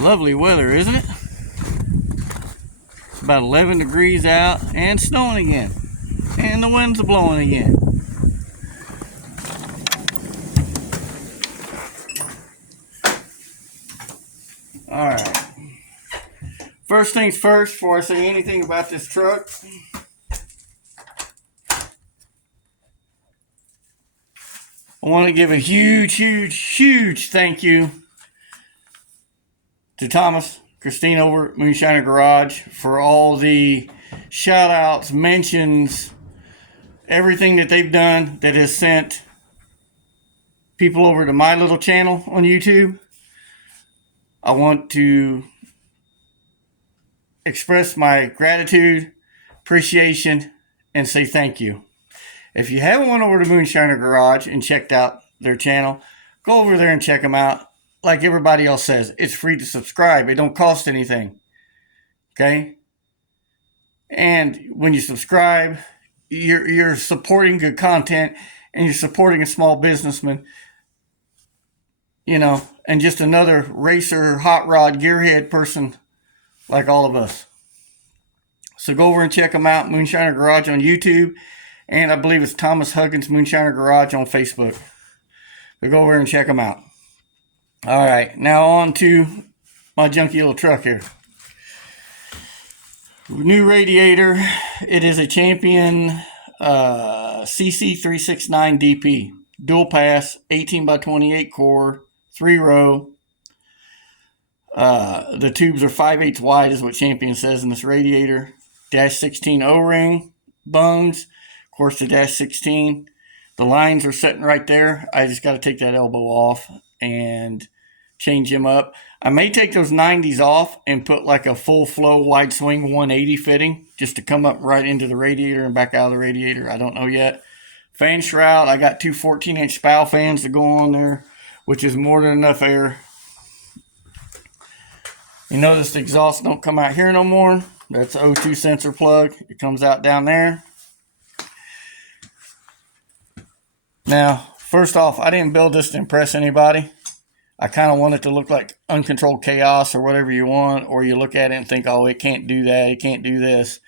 Lovely weather, isn't it? It's about 11 degrees out and snowing again. And the winds are blowing again. Alright. First things first, before I say anything about this truck, I want to give a huge thank you to Thomas, Christine over at Moonshiner Garage for all the shout outs, mentions, everything that they've done that has sent people over to my little channel on YouTube. I want to express my gratitude, appreciation, and say thank you. If you haven't went over to Moonshiner Garage and checked out their channel, go over there and check them out. Like everybody else says, it's free to subscribe. It don't cost anything. Okay? And when you subscribe, you're supporting good content, and you're supporting a small businessman, you know, and just another racer, hot rod, gearhead person like all of us. So go over and check them out, Moonshiner Garage on YouTube, and I believe it's Thomas Huggins Moonshiner Garage on Facebook. So go over and check them out. All right, now on to my junky little truck here. New radiator. It is a Champion CC369 DP. Dual pass, 18x28 core, 3-row. The tubes are 5/8 wide is what Champion says in this radiator. Dash 16 O-ring, bungs. Of course, the dash 16. The lines are sitting right there. I just got to take that elbow off and change them up. I may take those 90s off and put like a full flow wide swing 180 fitting just to come up right into the radiator and back out of the radiator. I don't know yet. Fan shroud, I got two 14-inch spout fans to go on there, which is more than enough air. You notice the exhaust don't come out here no more. That's the O2 sensor plug. It comes out down there. Now, first off, I didn't build this to impress anybody. I kind of want it to look like uncontrolled chaos or whatever you want, or you look at it and think, oh, it can't do that, it can't do this.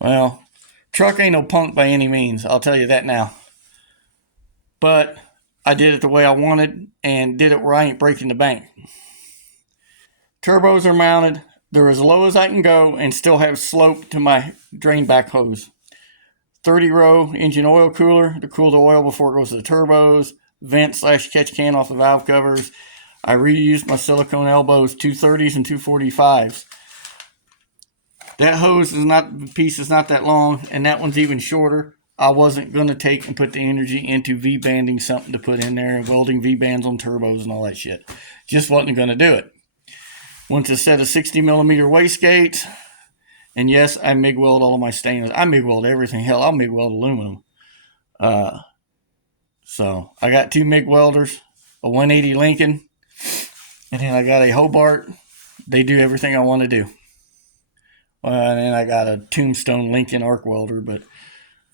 Well, truck ain't no punk by any means, I'll tell you that now. But I did it the way I wanted and did it where I ain't breaking the bank. Turbos are mounted. They're as low as I can go and still have slope to my drain back hose. 30-row engine oil cooler to cool the oil before it goes to the turbos. Vent/catch can off the valve covers. I reused my silicone elbows, 230s and 245s. That hose is not, the piece is not that long, and that one's even shorter. I wasn't going to take and put the energy into V-banding something to put in there and welding V-bands on turbos and all that shit. Just wasn't going to do it. Went to a set of 60mm wastegates. And yes, I MIG weld all of my stainless. I MIG weld everything. Hell, I'll MIG weld aluminum. So I got two MIG welders, a 180 Lincoln, and then I got a Hobart. They do everything I want to do. And then I got a Tombstone Lincoln arc welder, but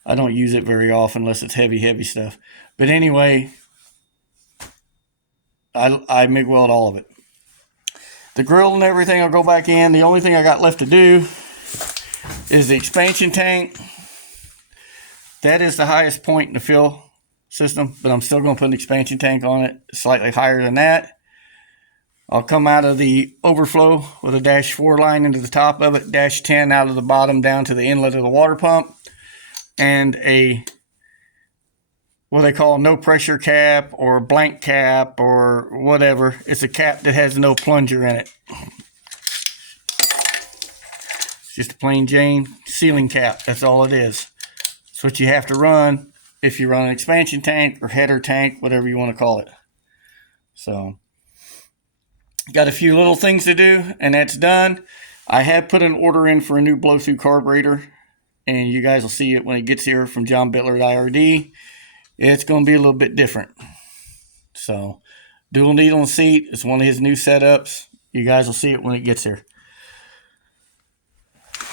I don't use it very often unless it's heavy stuff. But anyway, I MIG weld all of it. The grill and everything will go back in. The only thing I got left to do is the expansion tank. That is the highest point in the fill system, but I'm still going to put an expansion tank on it, slightly higher than that. I'll come out of the overflow with a dash 4 line into the top of it, dash 10 out of the bottom down to the inlet of the water pump, and a what they call a no pressure cap or blank cap or whatever. It's a cap that has no plunger in it. It's just a plain Jane sealing cap. That's all it is. It's what you have to run if you run an expansion tank or header tank, whatever you want to call it. So, got a few little things to do, and that's done. I have put an order in for a new blow-through carburetor, and you guys will see it when it gets here from John Bittler at IRD. It's going to be a little bit different. So, dual needle and seat. It's one of his new setups. You guys will see it when it gets here.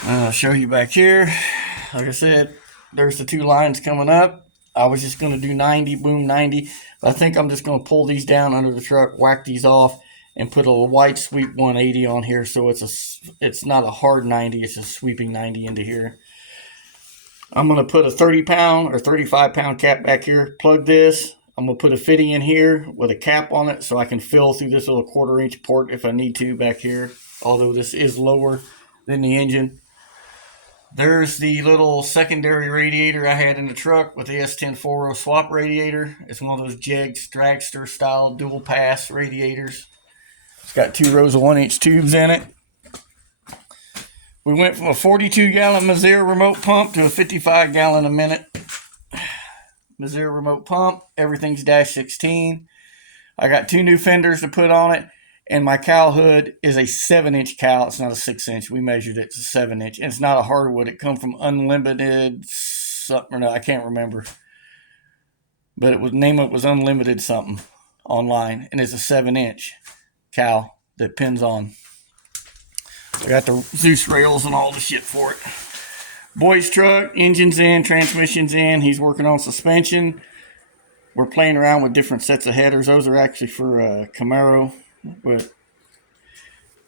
I'll show you back here. Like I said, there's the two lines coming up. I was just going to do 90, boom, 90. But I think I'm just going to pull these down under the truck, whack these off, and put a wide sweep 180 on here, so it's not a hard 90, it's a sweeping 90 into here. I'm going to put a 30-pound or 35-pound cap back here, plug this. I'm going to put a fitting in here with a cap on it so I can fill through this little 1/4-inch port if I need to back here, although this is lower than the engine. There's the little secondary radiator I had in the truck with the S10 4.0 swap radiator. It's one of those Jegs dragster style dual pass radiators. It's got 2 rows of 1-inch tubes in it. We went from a 42-gallon Mazir remote pump to a 55-gallon a minute Mazir remote pump. Everything's dash 16. I got 2 new fenders to put on it, and my cowl hood is a 7-inch cowl. It's not a 6-inch. We measured it. It's a 7-inch, and it's not a hardwood. It come from Unlimited something or no, I can't remember, but it was name of it was Unlimited something online, and it's a 7-inch cowl that pins on. I got the Zeus rails and all the shit for it. Boy's truck, engine's in, transmission's in. He's working on suspension. We're playing around with different sets of headers. Those are actually for Camaro, but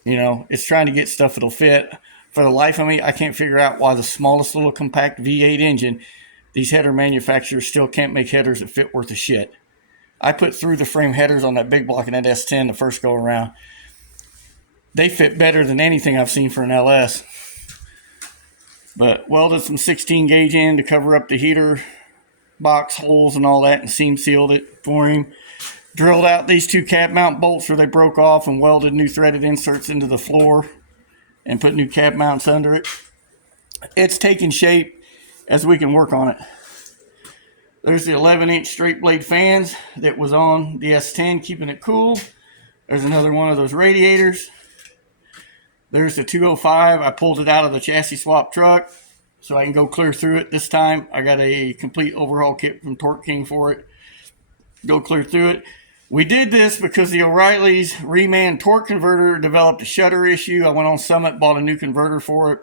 you know, it's trying to get stuff that'll fit. For the life of me, I can't figure out why the smallest little compact V8 engine, these header manufacturers still can't make headers that fit worth a shit. I put through the frame headers on that big block in that S10 the first go around. They fit better than anything I've seen for an LS. But welded some 16 gauge in to cover up the heater box holes and all that, and seam sealed it for him. Drilled out these 2 cap mount bolts where they broke off and welded new threaded inserts into the floor and put new cap mounts under it. It's taking shape as we can work on it. There's the 11-inch straight blade fans that was on the S10 keeping it cool. There's another one of those radiators. There's the 205. I pulled it out of the chassis swap truck so I can go clear through it. This time I got a complete overhaul kit from Torque King for it. Go clear through it. We did this because the O'Reilly's reman torque converter developed a shutter issue. I went on Summit, bought a new converter for it.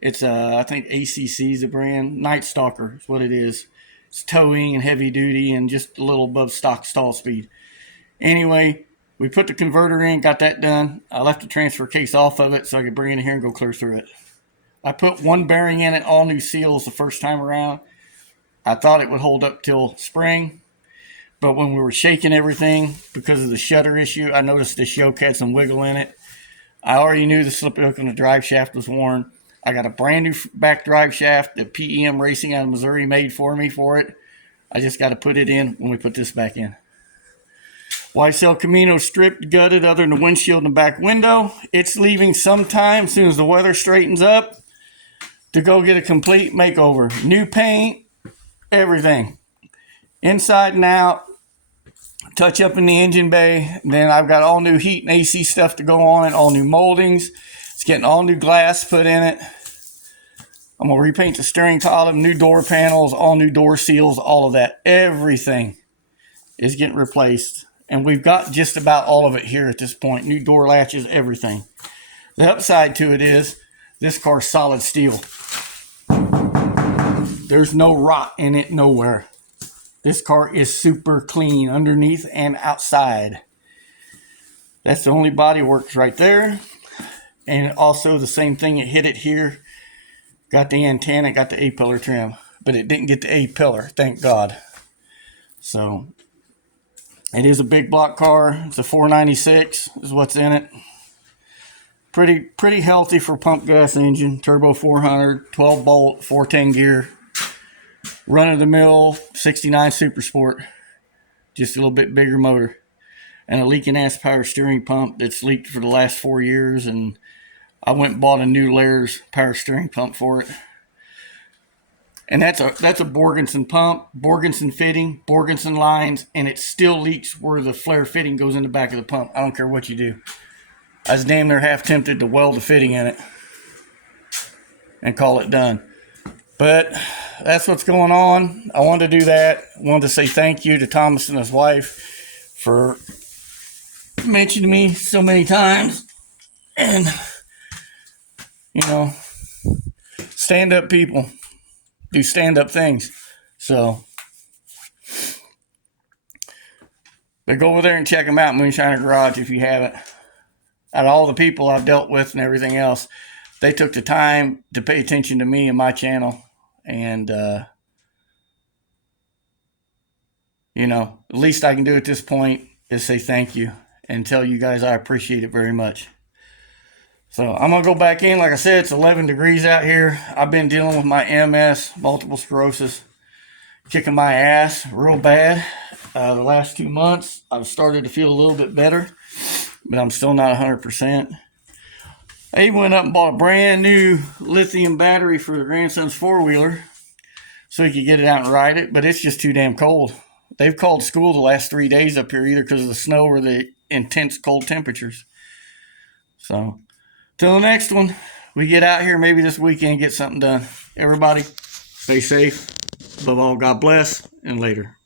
It's I think ACC is the brand. Night Stalker is what it is. It's towing and heavy duty and just a little above stock stall speed. Anyway, we put the converter in, got that done. I left the transfer case off of it so I could bring it in here and go clear through it. I put 1 bearing in it, all new seals the first time around. I thought it would hold up till spring, but when we were shaking everything because of the shutter issue, I noticed this yoke had some wiggle in it. I already knew the slip yoke on the drive shaft was worn. I got a brand new back drive shaft that PEM Racing out of Missouri made for me for it. I just got to put it in when we put this back in. YSL Camino stripped, gutted other than the windshield and the back window. It's leaving sometime as soon as the weather straightens up to go get a complete makeover. New paint, everything. Inside and out. Touch up in the engine bay. Then I've got all new heat and AC stuff to go on it. All new moldings. It's getting all new glass put in it. I'm going to repaint the steering column, new door panels, all new door seals, all of that. Everything is getting replaced. And we've got just about all of it here at this point. New door latches, everything. The upside to it is this car's solid steel. There's no rot in it nowhere. This car is super clean underneath and outside. That's the only body works right there. And also the same thing, it hit it here. Got the antenna, got the A-pillar trim. But it didn't get the A-pillar, thank God. So it is a big block car. It's a 496 is what's in it. Pretty healthy for pump gas engine. Turbo 400, 12 bolt, 410 gear. Run of the mill 69 Super Sport. Just a little bit bigger motor. And a leaking ass power steering pump that's leaked for the last 4 years. And I went and bought a new Lair's power steering pump for it. And that's a Borgenson pump, Borgenson fitting, Borgenson lines, and it still leaks where the flare fitting goes in the back of the pump. I don't care what you do. I was damn near half tempted to weld the fitting in it and call it done. But that's what's going on. I wanted to do that. I wanted to say thank you to Thomas and his wife for mentioning me so many times. And, you know, stand-up people do stand-up things. So But go over there and check them out, Moonshiner Garage, if you haven't. Out of all the people I've dealt with and everything else, they took the time to pay attention to me and my channel. And, you know, the least I can do at this point is say thank you and tell you guys I appreciate it very much. So I'm going to go back in. Like I said, it's 11 degrees out here. I've been dealing with my MS, multiple sclerosis, kicking my ass real bad. The last 2 months, I've started to feel a little bit better, but I'm still not 100%. I even went up and bought a brand new lithium battery for the grandson's four-wheeler so he could get it out and ride it, but it's just too damn cold. They've called school the last 3 days up here, either because of the snow or the intense cold temperatures. So, till the next one, we get out here maybe this weekend, get something done. Everybody, stay safe. Above all, God bless, and later.